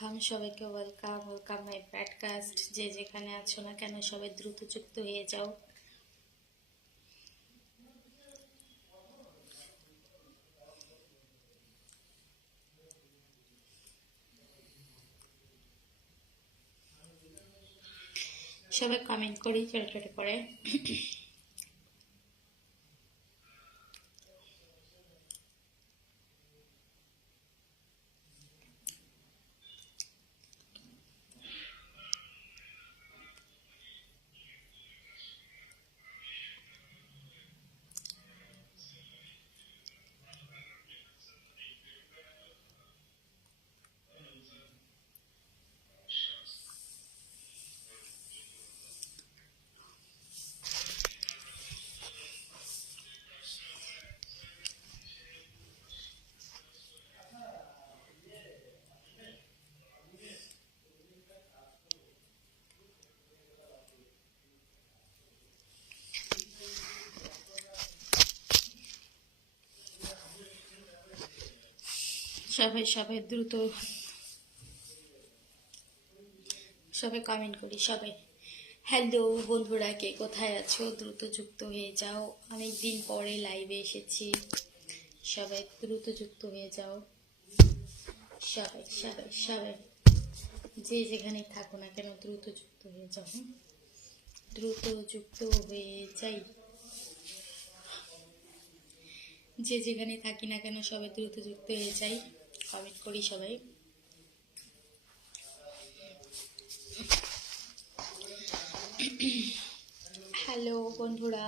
Welcome, সবাইকে welcome welcome my broadcast. যে যেখানে আছো না কেন সবাই দ্রুত যুক্ত হয়ে যাও। সবাই কমেন্ট করি ছোট ছোট করে। সবাই সবাই দ্রুত সবাই কমেন্ট করি সবাই। হ্যালো বন্ধুরা, কে কোথায় আছো দ্রুত যুক্ত হয়ে যাও। অনেক দিন পরে লাইভে এসেছি, সবাই দ্রুত যুক্ত হয়ে যাও। সবাই সবাই সবাই যে যেখানেই থাকো না কেন দ্রুত যুক্ত হয়ে যাও। দ্রুত যুক্ত হয়ে যাই। যে যেখানে থাকি না কেন সবাই দ্রুত যুক্ত হয়ে যাই। কমেন্ট করি সবাই। হ্যালো বন্ধুরা,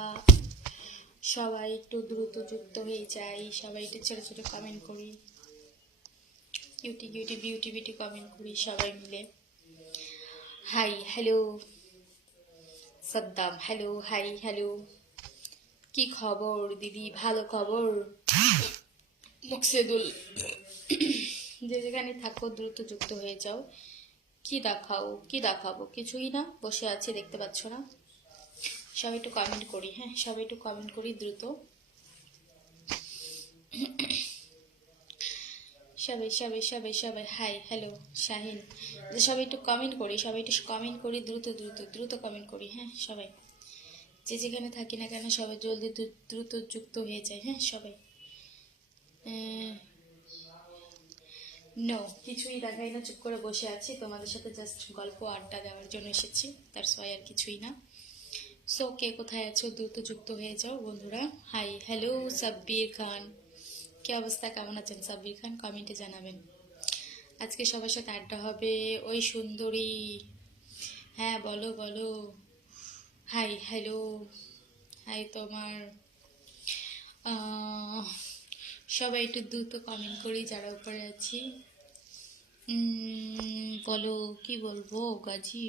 সবাই একটু দ্রুত যুক্ত হয়ে যাই। সবাই একটু ছোটো ছোটো কমেন্ট করি, cutie cutie beauty beauty comment করি সবাই মিলে। Hi hello Saddam, hello hi hello. কি খবর দিদি? ভালো খবর মকসেদুল। যে যেখানে থাকো দ্রুত যুক্ত হয়ে যাও। কি দেখাবো? কিছুই না, বসে আছি, দেখতে পাচ্ছ না? সবাই একটু কমেন্ট করি। হ্যাঁ, সবাই একটু কমেন্ট করি দ্রুত। সবাই সবাই সবাই সবাই হাই হ্যালো শাহিন। সবাই একটু কমেন্ট করি, সবাই একটু কমেন্ট করি, দ্রুত দ্রুত দ্রুত কমেন্ট করি। হ্যাঁ সবাই যে যেখানে থাকি না কেন সবাই জলদি দ্রুত যুক্ত হয়ে যায়। হ্যাঁ সবাই। নো, কিছুই দেখাই না, চুপ করে বসে আছি, তোমাদের সাথে জাস্ট গল্প আড্ডা দেওয়ার জন্য এসেছি, তার সবাই আর কিছুই না। সো কে কোথায় আছো দ্রুত যুক্ত হয়ে যাও বন্ধুরা। হাই হ্যালো সাব্বির খান, কি অবস্থা, কেমন আছেন সাব্বির খান? কমেন্টে জানাবেন। আজকে সবার সাথে আড্ডা হবে। ওই সুন্দরী, হ্যাঁ বলো বলো। হাই হ্যালো হাই তোমার। সবাই একটু দ্রুত কমেন্ট করি যারা উপরে আছি। বলো কি বলবো গাজি।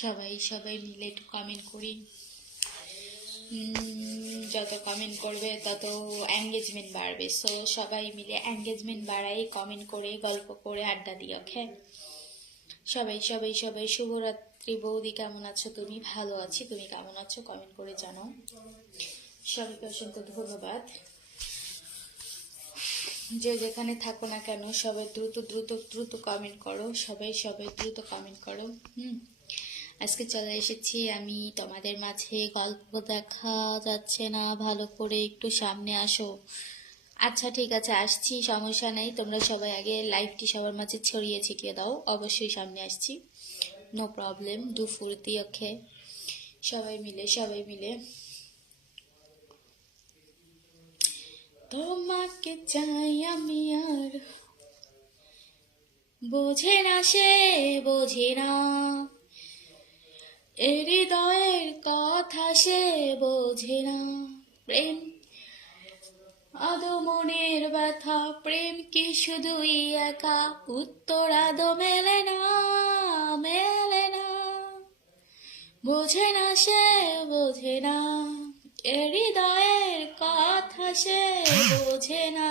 সবাই সবাই মিলে একটু কমেন্ট করি। যত কমেন্ট করবে তত এঙ্গেজমেন্ট বাড়বে। সো সবাই মিলে এঙ্গেজমেন্ট বাড়াই, কমেন্ট করে গল্প করে আড্ডা দিও। ওকে সবাই সবাই সবাই। শুভরাত্রি বৌদি, কেমন আছো তুমি? ভালো আছি, তুমি কেমন আছো? কমেন্ট করে জানাও। সবাইকে অসংখ্য ধন্যবাদ। যে যেখানে থাকো না কেন সবাই দ্রুত দ্রুত দ্রুত কমেন্ট করো। সবাই সবাই দ্রুত কমেন্ট করো। আজকে চলে এসেছি আমি তোমাদের মাঝে। গল্প দেখা যাচ্ছে না ভালো করে, একটু সামনে আসো। আচ্ছা ঠিক আছে, আসছি, সমস্যা নেই। তোমরা সবাই আগে লাইভটি সবার মাঝে ছড়িয়ে ছিটিয়ে দাও। অবশ্যই সামনে আসছি, নো প্রবলেম, ডু ফুর্তি। ওকে সবাই মিলে সবাই মিলে। তোমাকে চাই আমি আর বোঝে না সে, বোঝে না হৃদয়ের কথা সে বোঝে না। প্রেম আদো মনের ব্যথা, প্রেম কি শুধুই একা? উত্তর আদো মেলে না, মেলে না। বোঝে না সে, বোঝে না হৃদয়ের কথা সে বোঝে না।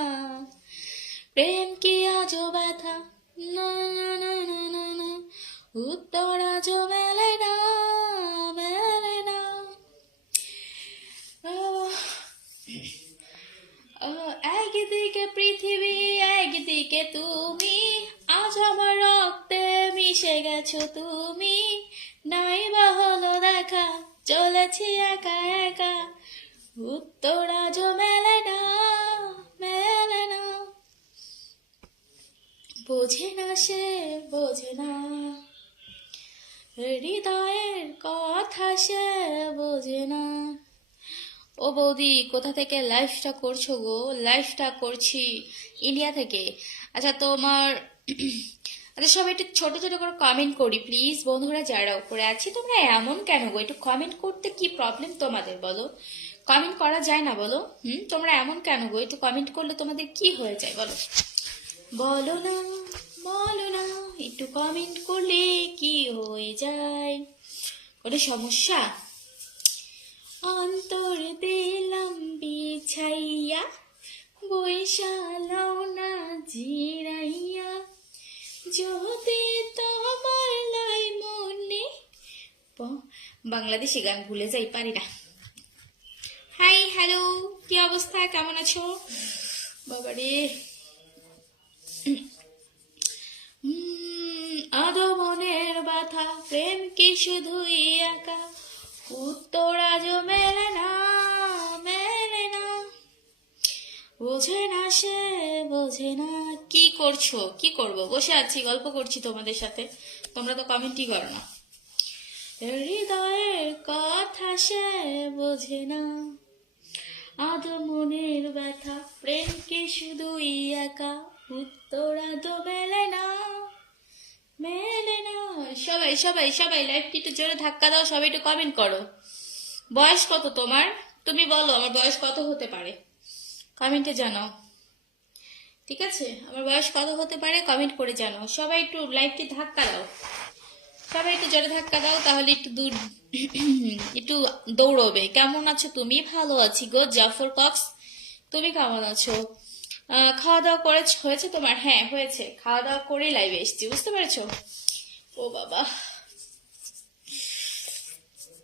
প্রেম কি আজো ব্যথা, না না না না না না। উত্তর আজো মেলে না, মেলে না। একদিকে পৃথিবী একদিকে তুমি, আজ আমার রক্তে মিশে গেছো তুমি, নাই বা হলো দেখা, চলেছি একা একা, উত্তর আজও মেলে না, মেলে না। বোঝে না সে, বোঝে না, হৃদয়ের কথা সে বোঝে না। ও বৌদি, কোথা থেকে লাইভটা করছো গো? লাইভটা করছি ইন্ডিয়া থেকে। আচ্ছা তোমার আচ্ছা সবাই একটু ছোট ছোট করে কমেন্ট করি প্লিজ বন্ধুরা, যারা উপরে আছে। তোমরা এমন কেন গো? একটু কমেন্ট করতে কি প্রবলেম তোমাদের বলো? কমেন্ট করা যায় না বলো? তোমরা এমন কেন গো? একটু কমেন্ট করলে তোমাদের কি হয়ে যায় বলো? বলো না, বলো না, একটু কমেন্ট করলে কি হয়ে যায়? কোনো সমস্যা? অন্তর দিলাম বিছাইয়া, বৈশালাও না জিরাইয়া, যদি তোমার লাই মনে। বাংলাদেশি গান ভুলে যাই, পারি না। হাই হ্যালো, কি অবস্থা, কেমন আছো? বাবারে, আদো মনের ব্যথা, প্রেম কি শুধুই একা, উত্তর আজও মেলে না, মেলে না। বোঝে না সে, বোঝে না। কি করছো? কি করবো? বসে আছি, গল্প করছি তোমাদের সাথে, তোমরা তো কমেন্টই করো না। হৃদয়ের কথা সে বোঝে না, আদো মনের ব্যথা, প্রেম কি শুধুই একা, উত্তর আদো মেলে না, মেলে না। সবাই সবাই সবাই লাইভটি একটু জোরে ধাক্কা দাও, সবাই একটু কমেন্ট করো। বয়স কত তোমার? তুমি বলো আমার বয়স কত হতে পারে, কমেন্টে জানাও। ঠিক আছে, আমার বয়স কত হতে পারে কমেন্ট করে জানাও। সবাই একটু লাইভটি ধাক্কা দাও, সবাই একটু জোরে ধাক্কা দাও, তাহলে একটু দূর একটু দৌড়বে। কেমন আছো তুমি? ভালো আছি গো জাফর কক্স, তুমি কেমন আছো? খাওয়া দাওয়া করে হয়েছে তোমার? হ্যাঁ হয়েছে, খাওয়া দাওয়া করেই লাইভে এসেছি, বুঝতে পেরেছো? ও বাবা,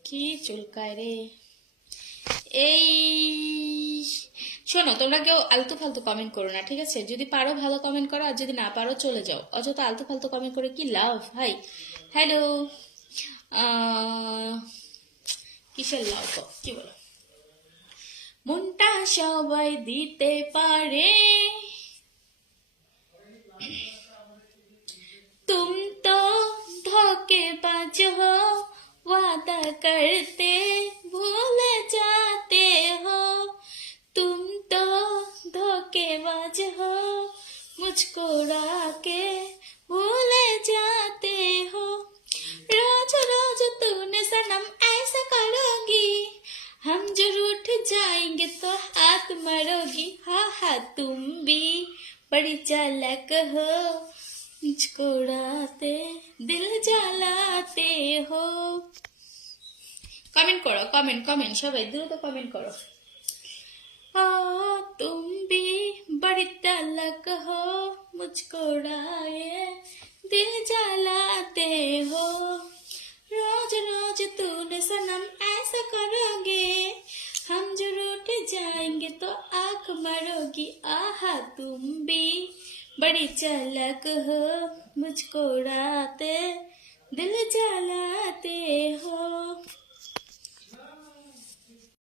কি চুলকায় রে। এই শোনো, তোমরা কেউ আলতু ফালতু কমেন্ট করো না, ঠিক আছে? যদি পারো ভালো কমেন্ট করো, আর যদি না পারো চলে যাও। অযথা আলতু ফালতু কমেন্ট করে কি লাভ ভাই? হ্যালো, কিসের লাভ তো, কি বলো? মনটা সবাই দিতে পারে, तुम तो धोखेबाज हो, वादा करते भूल जाते हो, तुम तो धोखेबाज हो, मुझको राके भूल जाते हो, रोज रोज तूने सनम ऐसा करोगी, हम जो रूठ जाएंगे तो हाथ मारोगी, हाँ हाँ तुम भी बड़ी चालाक हो, मुझको राते दिल জ্বালাতে हो। कमेंट करो, कमेंट कमेंट সবাই দ্রুত कमेंट करो। तुम भी बड़ी चालाक हो, मुझको राये दिल जलाते हो, रोज रोज तूने सनम ऐसा करोगे, हम जो रूठ जाएंगे तो आंख मारोगी, आहा तुम भी बड़ी चालाक हो, मुझको राते दिल जलाते हो।